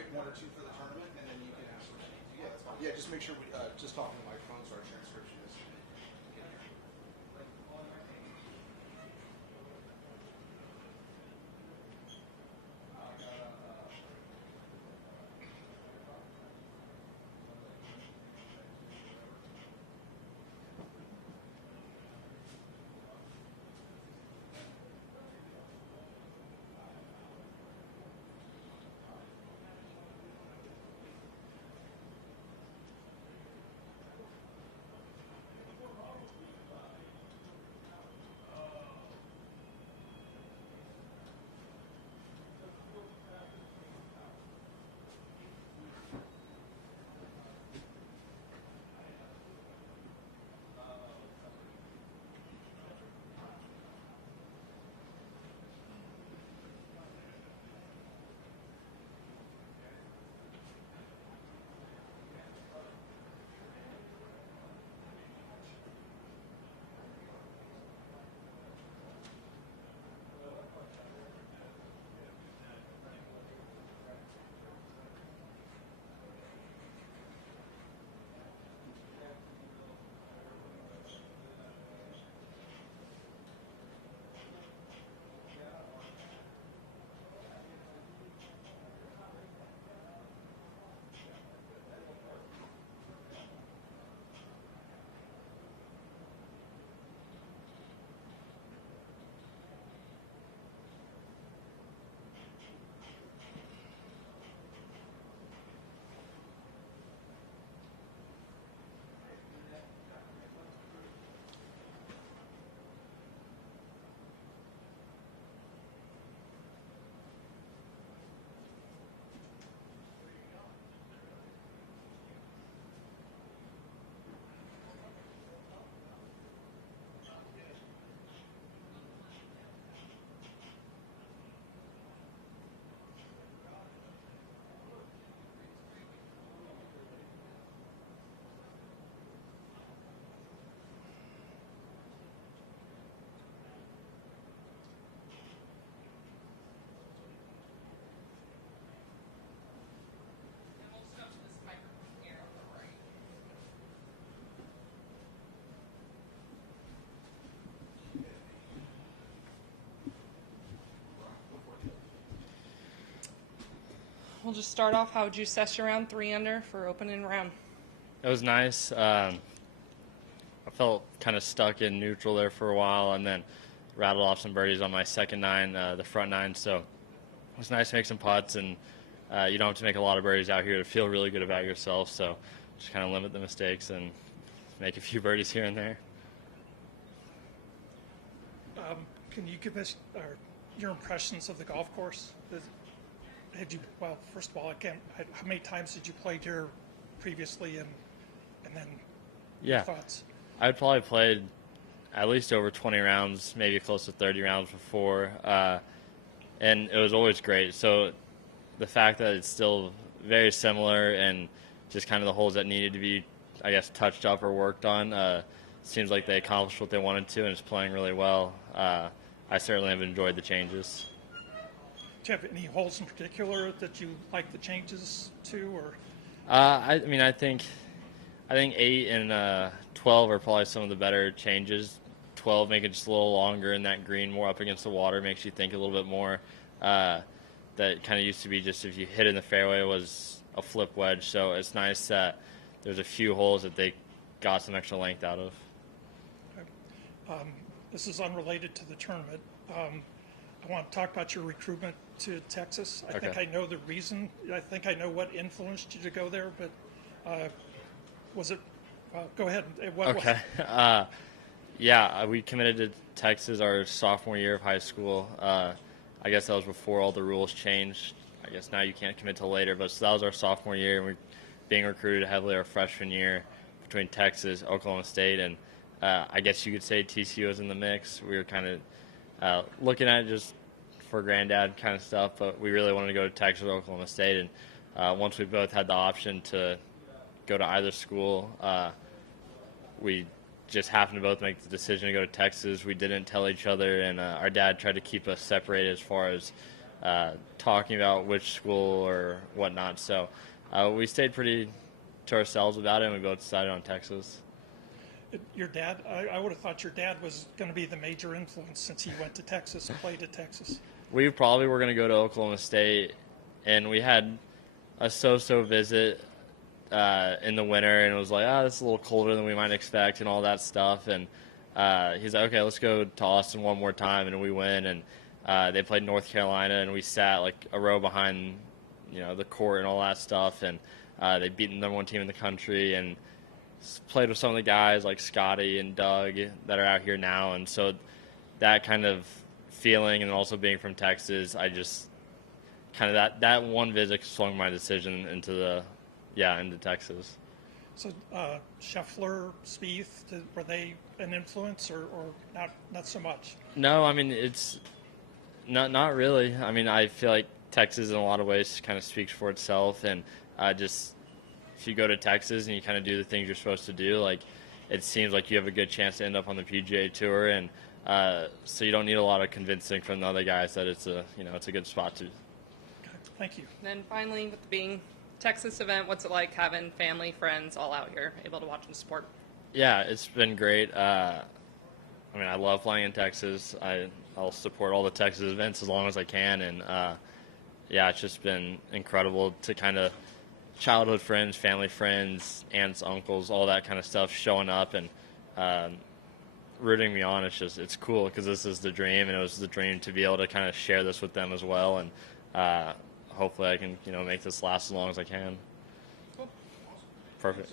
pick one or two for the tournament, and then you can ask what you need to. Yeah, that's fine. Yeah, just make sure we just talk on the microphone so our transcription is. We'll just start off. How would you assess your round 3 under for opening round? It was nice. I felt kind of stuck in neutral there for a while, and then rattled off some birdies on my second 9, the front 9. So it was nice to make some putts, and you don't have to make a lot of birdies out here to feel really good about yourself. So just kind of limit the mistakes and make a few birdies here and there. Can you give us your impressions of the golf course? Well, first of all, again, how many times did you play here previously, and then your thoughts? I'd probably played at least over 20 rounds, maybe close to 30 rounds before, and it was always great. So the fact that it's still very similar and just kind of the holes that needed to be, I guess, touched up or worked on, seems like they accomplished what they wanted to, and it's playing really well. I certainly have enjoyed the changes. Do you have any holes in particular that you like the changes to, or? I think 8 and 12 are probably some of the better changes. 12 make it just a little longer, and that green more up against the water makes you think a little bit more. That kind of used to be just if you hit in the fairway, it was a flip wedge. So it's nice that there's a few holes that they got some extra length out of. This is unrelated to the tournament. I want to talk about your recruitment to Texas. I think I know the reason. I think I know what influenced you to go there, but was it? Go ahead. What was it? Yeah, we committed to Texas our sophomore year of high school. I guess that was before all the rules changed. I guess now you can't commit till later, but so that was our sophomore year, and we're being recruited heavily our freshman year between Texas, Oklahoma State, and I guess you could say TCU was in the mix. We were kind of looking at it just for granddad kind of stuff, but we really wanted to go to Texas or Oklahoma State, and once we both had the option to go to either school, we just happened to both make the decision to go to Texas. We didn't tell each other, and our dad tried to keep us separated as far as talking about which school or whatnot. So we stayed pretty to ourselves about it, and we both decided on Texas. Your dad, I would have thought your dad was going to be the major influence since he went to Texas, played at Texas. We probably were going to go to Oklahoma State, and we had a so-so visit in the winter, and it was like, this is a little colder than we might expect and all that stuff. And he's like, okay, let's go to Austin one more time, and we went, and they played North Carolina, and we sat like a row behind, the court and all that stuff, and they beat the number one team in the country, and played with some of the guys like Scotty and Doug that are out here now. And so that kind of feeling, and also being from Texas, I just kind of that one visit swung my decision into Texas. So Scheffler, Spieth, were they an influence or not so much? No, I mean, it's not really. I mean, I feel like Texas in a lot of ways kind of speaks for itself, and just if you go to Texas and you kind of do the things you're supposed to do, like, it seems like you have a good chance to end up on the PGA Tour, and so you don't need a lot of convincing from the other guys that it's a good spot to. Okay, thank you. And then finally, with being Texas event, what's it like having family, friends all out here able to watch and support? Yeah, it's been great. I mean, I love playing in Texas. I'll support all the Texas events as long as I can, and it's just been incredible to kind of childhood friends, family friends, aunts, uncles, all that kind of stuff showing up and rooting me on. It's cool because this is the dream, and it was the dream to be able to kind of share this with them as well, and hopefully I can make this last as long as I can. Cool. Perfect.